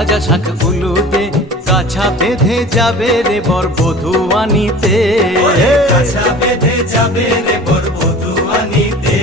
বাজা শাখ উলুদে কাছা বেঁধে যাবে রে বর বধূ আনিতে, কাছা বেঁধে যাবে রে বর বধূ আনিতে।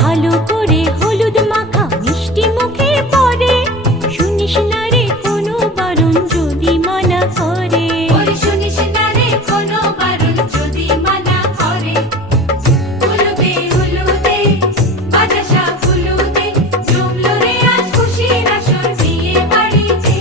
ভালো করে হলুদ মাখা মিষ্টি মুখে পড়ে, শুনিস না রে কোনো বারণ যদি মানা করে, শুনিস না রে কোনো বারণ যদি মানা করে। হলুদে হলুদে বাজা শাখ উলুদে, জমলো রে আজ খুশির আসর বিয়ে বাড়িতে।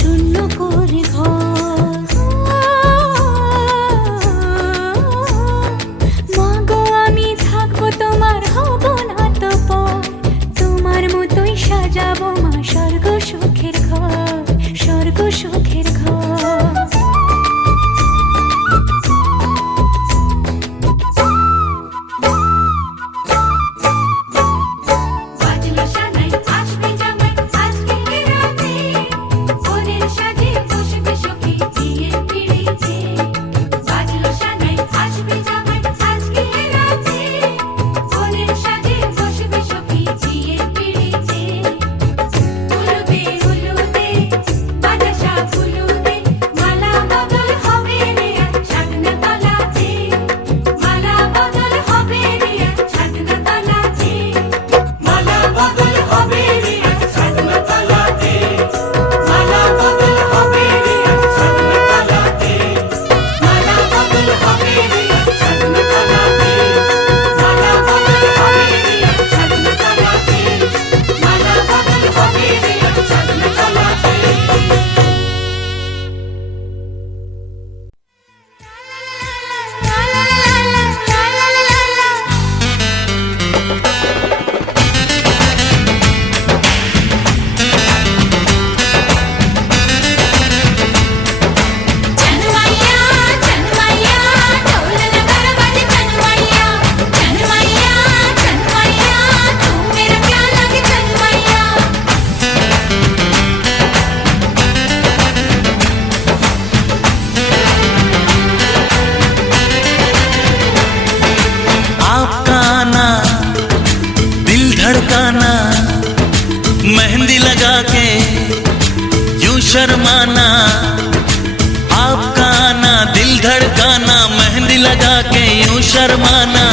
শূন্য করে ঘর মাগো আমি থাকবো তোমার হব না তো পর, তোমার মতোই সাজাবো মা স্বর্গ সুখের ঘর, স্বর্গ সুখের ঘর। धड़काना मेहंदी लगा के यूं शर्माना, आपका आना दिल धड़काना मेहंदी लगा के यूं शर्माना,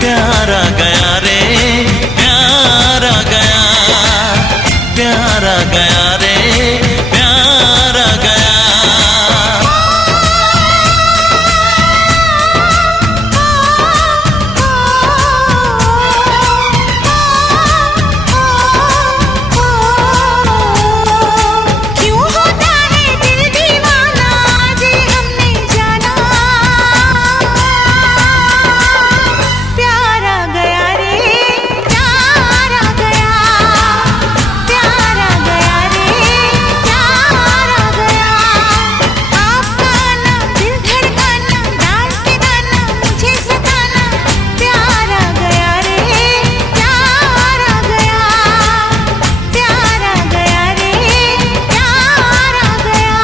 प्यार आ गया रे प्यार आ गया, प्यार प्यार आ गया रे, प्यार आ गया। क्यों होता है दिल दीवाना, जे हमने जाना प्यार आ गया रे, प्यार आ गया, प्यार आ गया रे, प्यार आ गया। आपका आना, दिल धड़काना, डांस के गाना, मुझे सताना, प्यार आ गया रे, प्यार आ गया, प्यार आ गया रे, प्यार आ गया।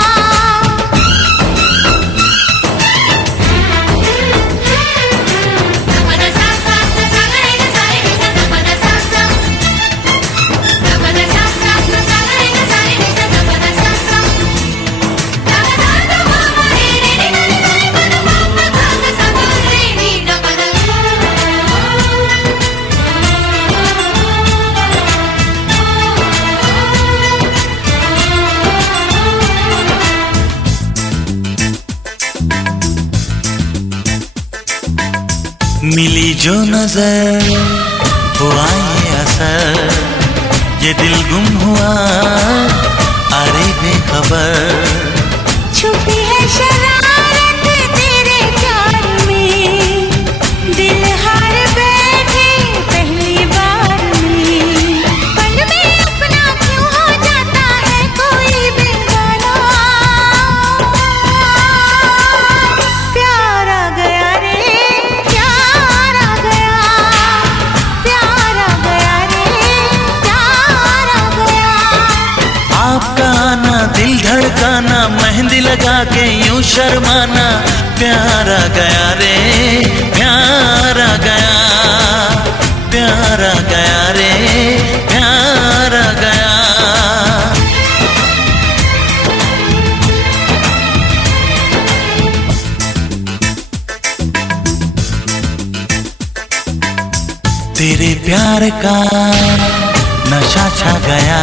मिली जो नजर हुआ ये असर, ये दिल गुम हुआ अरे बेखबर। छुपी है शरारत तेरे प्यार में, दिल हार बैठे पहली बार में। पल में अपना क्यों हो जाता है कोई बेगाना, प्यार आ गया रे, प्यार आ गया, प्यार आ गया रे, प्यार आ गया। आपका आना, दिल धड़काना, मेहंदी लगा के यूं शर्माना, प्यार आ गया रे, प्यार आ गया, प्यार आ गया रे, प्यार आ गया। तेरे प्यार का नशा छा गया,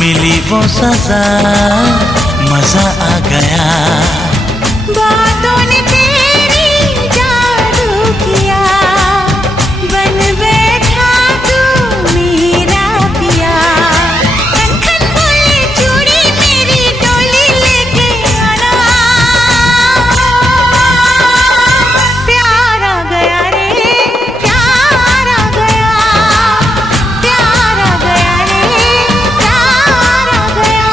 मिली वो सजा, मजा आ गया। बातों ने तेरी जादू किया, बन बैठा तू मेरा पिया। खन खन बोले चूड़ी मेरी डोली लेके आना, प्यार आ गया रे, प्यार आ गया, प्यार आ गया रे, प्यार आ गया।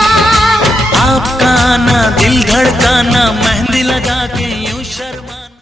आपका आना, दिल